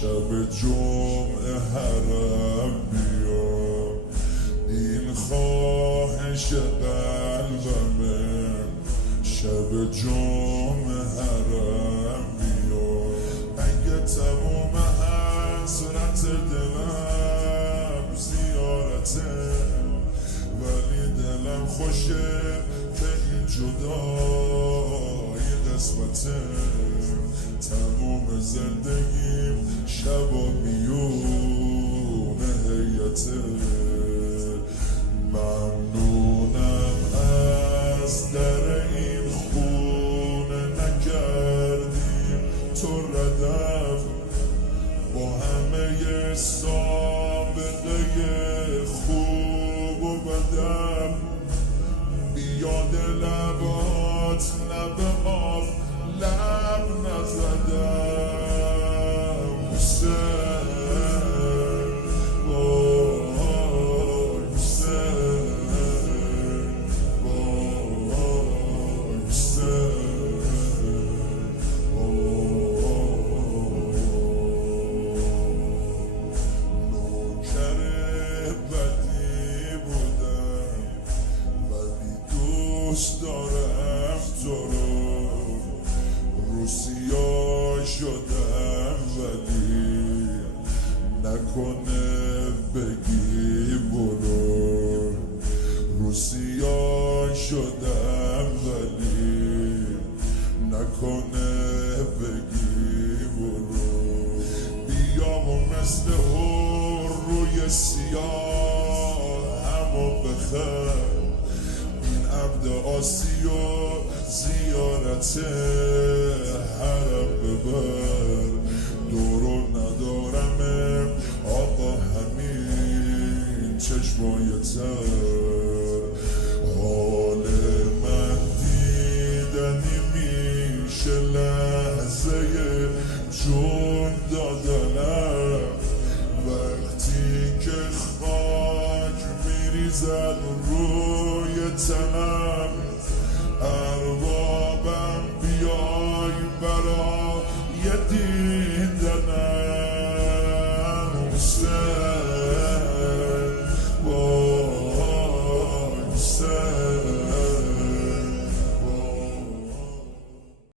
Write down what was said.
شب جمعه حرم بیا، این خواهش قلبمه. شب جمعه حرم بیا، اگه تموم حسرت دلم زیارته، ولی دلم خوشه که این جدای قسمته. تموم زندگیم شبا میونه هیته. ممنونم از در این خونه، نکردیم تو ردف با همه سابقه خوب و بدم. بیاد لبات لب آف لب نزدم. حسین وای حسین وای حسین نوکر بدی بودم، ولی دوست دارم تو رو. روسیا شدم ولی نکنه بگی برو. روسیا شدم ولی نکنه بگی برو. بیا و مثل روی سیاه همو بخر، این عبد آسی و زیارت حرم ببر. دورو ندارمه آقا همین چشمای تر. حال من دیدنی میشه لحظه جون دادنم، وقتی که خاک میریزد روی تنم.